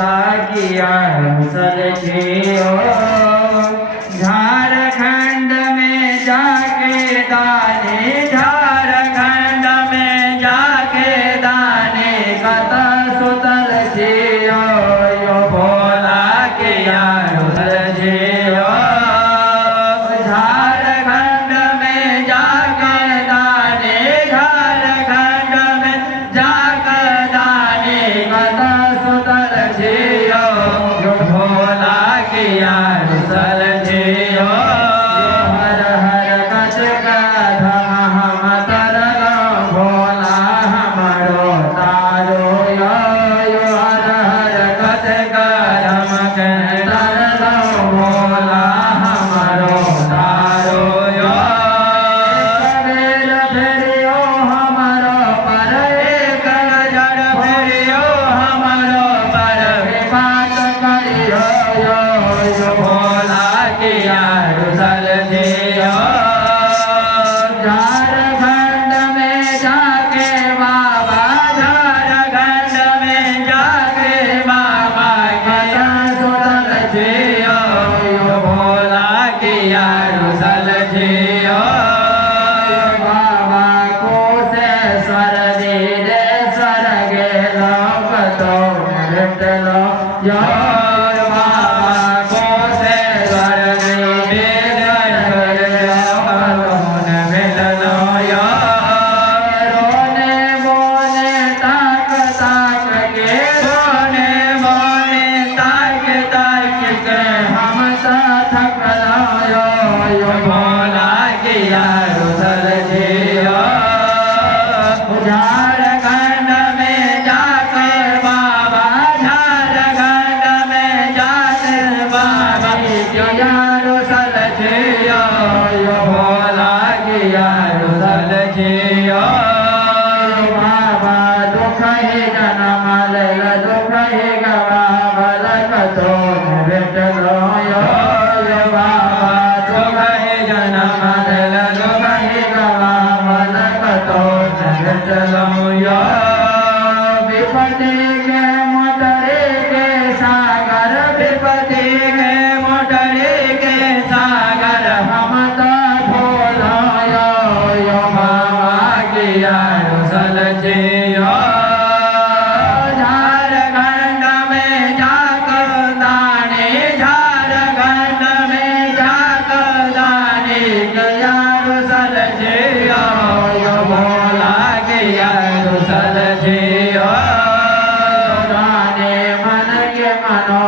किया सलझियो झारखंड में जाके दाने, झारखंड में जाके दाने कत सुतल जियो यो भोला किया सलझियो झारखंड में जाके दाने, झारखंड में जाके दाने कत सुतल जियो यो भोला किया सलझियो हर हर कच का धम हम तरलो भोला हमरो तारो यो हर हर कच का धम के तरलो भोला हमरो तारो यो बेल फेरियो हमरो पर एक नजर फेरियो हमरो पर बात करियो यो भोला किया सलझियो झारखंड में जाके बाबा, झारखंड में जाके बाबा किया सलझियो यो भोला किया सलझियो बाबा को से स्वर दे स्वर्गे लोकतो नृत्यलो यो बाबा को से स्वर दे रोने बोने ताक ताक के, रोने बोने ताक ताक के हम थक यो भोला किया सलझियो झारखंड में जाकर बाबा, झारखंड में जाकर बाबा किया सलझियो यो भोला किया सलझियो बाबा दुख ही जन्म लेल दुख ही गवा लखतो भेटलो यो बाबा दुख ही जन्म लेल दुख ही गवा लखतो भेटलो यो विपत्ति के मोटरे के सागर, विपत्ति के मोटरे के सागर हम तो भोलो यो बाबा किया सलझियो झारखंड में जाकर दाने, झारखंड में जाकर दाने किया सलझियो यो भोला किया सलझियो दाने मन के मनो